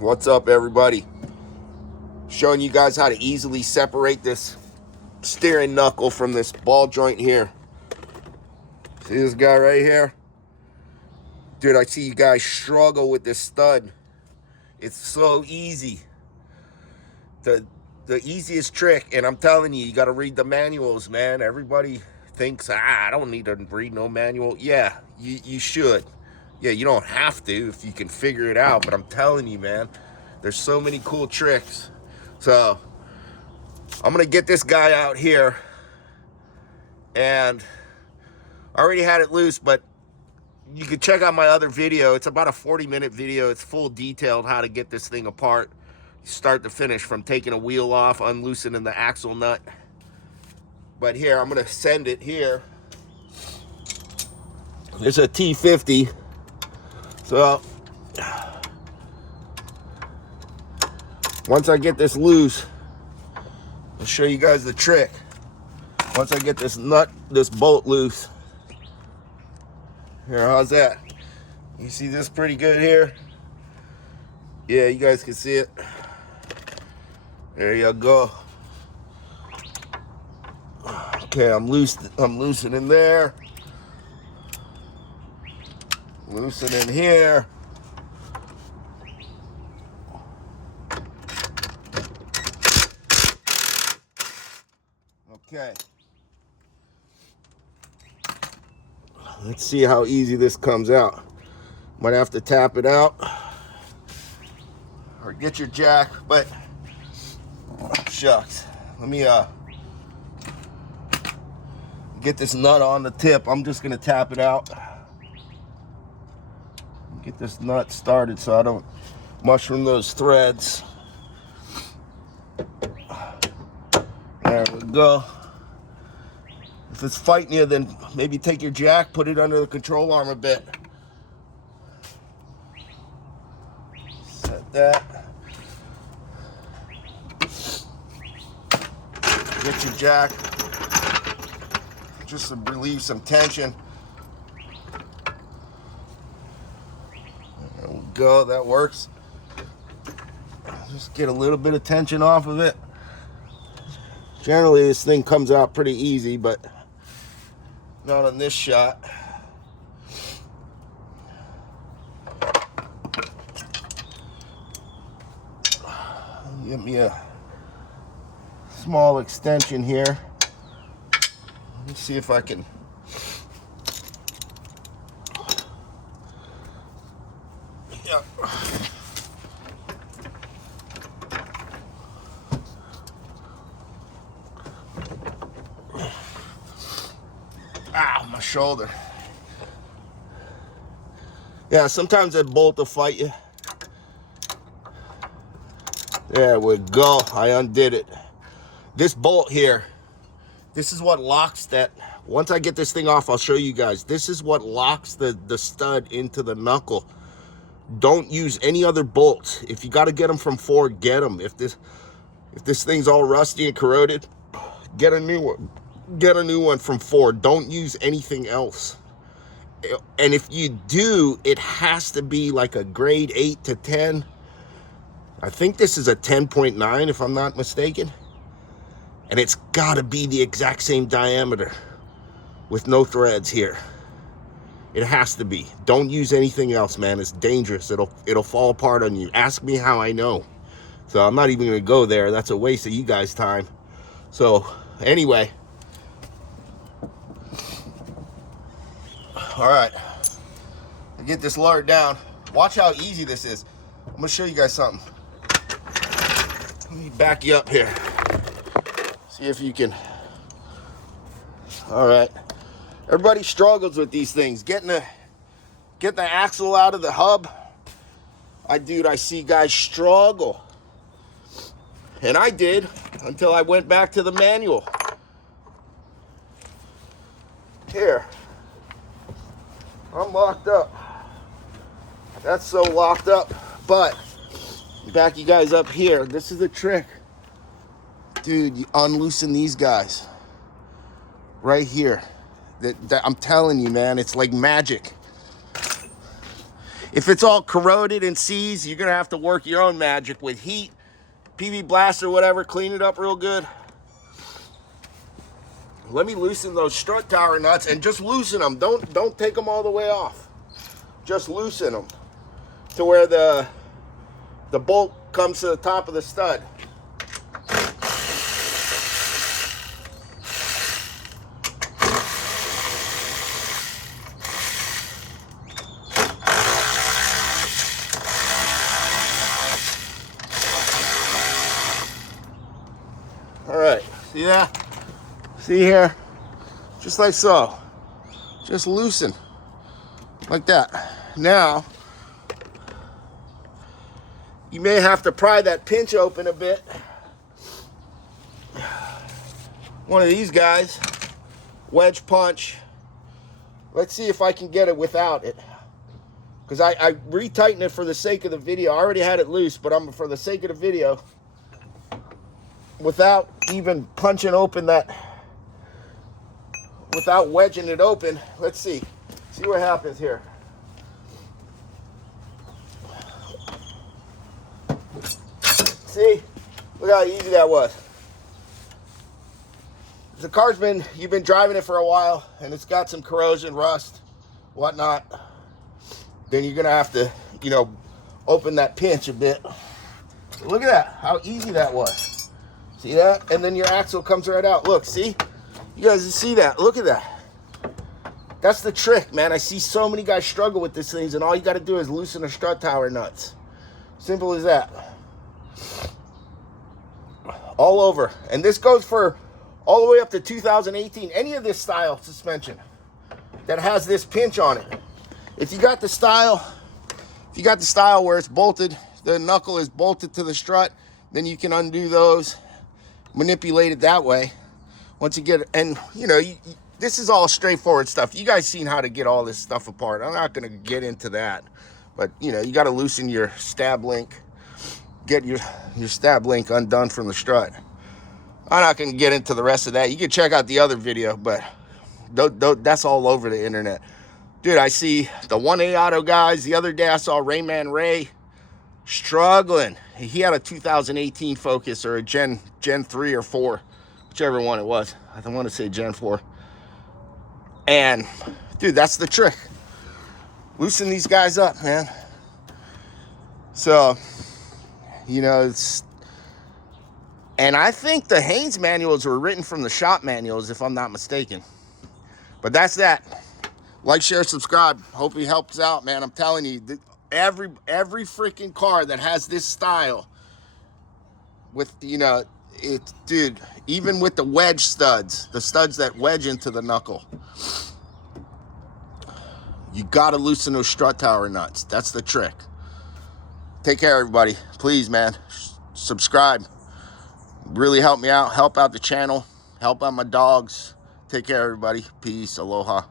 What's up, everybody? Showing you guys how to easily separate this steering knuckle from this ball joint here. See this guy right here? Dude, I see you guys struggle with this stud. It's so easy. The easiest trick, and I'm telling you, you got to read the manuals, man. Everybody thinks, I don't need to read no manual. Yeah, you should. Yeah, you don't have to if you can figure it out, but I'm telling you, man, there's so many cool tricks. So I'm gonna get this guy out here, and I already had it loose, but you can check out my other video. It's about a 40-minute video. It's full detailed how to get this thing apart, start to finish, from taking a wheel off, unloosening the axle nut. But here, I'm gonna send it here. It's a T50. So once I get this loose, I'll show you guys the trick. Once I get this bolt loose. Here, how's that? You see this pretty good here? Yeah, you guys can see it. There you go. Okay, I'm loosening there. Loosening here. Okay. Let's see how easy this comes out. Might have to tap it out or get your jack, but shucks. Let me get this nut on the tip. I'm just gonna tap it out. Get this nut started so I don't mushroom those threads. There we go. If it's fighting you, then maybe take your jack, put it under the control arm a bit. Set that. Get your jack, just to relieve some tension. There we go, that works. Just get a little bit of tension off of it. Generally, this thing comes out pretty easy, but not on this shot. Give me a small extension here. Let's see if I can. Yeah. Ow, my shoulder. Yeah, sometimes that bolt will fight you. There we go. I undid it. This bolt here, this is what locks that. Once I get this thing off, I'll show you guys. This is what locks the stud into the knuckle. Don't use any other bolts. If you got to get them from Ford, get them. If this thing's all rusty and corroded, get a new one. Get a new one from Ford. Don't use anything else. And if you do, it has to be like a grade 8 to 10. I think this is a 10.9 if I'm not mistaken. And it's got to be the exact same diameter with no threads here. It has to be. Don't use anything else, man. It's dangerous. It'll fall apart on you. Ask me how I know. So I'm not even going to go there. That's a waste of you guys' time. So anyway. All right. I get this lowered down. Watch how easy this is. I'm going to show you guys something. Let me back you up here. See if you can. All right. Everybody struggles with these things. Getting the axle out of the hub. I see guys struggle. And I did until I went back to the manual. Here. I'm locked up. That's so locked up. But back you guys up here. This is the trick. Dude, you unloosen these guys. Right here. That I'm telling you, man, it's like magic. If it's all corroded and seized, you're gonna have to work your own magic with heat, PV blast or whatever, clean it up real good. Let me loosen those strut tower nuts and just loosen them. Don't take them all the way off. Just loosen them to where the bolt comes to the top of the stud. All right, see that? See here? Just like so. Just loosen, like that. Now, you may have to pry that pinch open a bit. One of these guys, wedge punch. Let's see if I can get it without it. Because I retightened it for the sake of the video. I already had it loose, but for the sake of the video, without even punching open that, without wedging it open, let's see what happens here. See, look how easy that was. The car's you've been driving it for a while and it's got some corrosion, rust, whatnot, then you're gonna have to, open that pinch a bit. Look at that, how easy that was. See that? And then your axle comes right out. Look, see? You guys see that? Look at that. That's the trick, man. I see so many guys struggle with these things, and all you got to do is loosen the strut tower nuts. Simple as that. All over. And this goes for all the way up to 2018. Any of this style suspension that has this pinch on it. If you got the style where it's bolted, the knuckle is bolted to the strut, then you can undo those, manipulate it that way. Once you get it, and this is all straightforward stuff. You guys seen how to get all this stuff apart. I'm not going to get into that, but you got to loosen your stab link, get your stab link undone from the strut. I'm not going to get into the rest of that. You can check out the other video, but that's all over the internet. Dude, I see the 1A Auto guys. The other day I saw Rayman Ray struggling. He had a 2018 Focus or a Gen 3 or 4, whichever one it was. I want to say Gen 4. And, dude, that's the trick. Loosen these guys up, man. So, and I think the Haynes manuals were written from the shop manuals, if I'm not mistaken. But that's that. Like, share, subscribe. Hope he helps out, man. I'm telling you, every freaking car that has this style with, dude, even with the wedge studs, the studs that wedge into the knuckle, you got to loosen those strut tower nuts. That's the trick. Take care, everybody. Please, man, subscribe. Really help me out. Help out the channel. Help out my dogs. Take care, everybody. Peace. Aloha.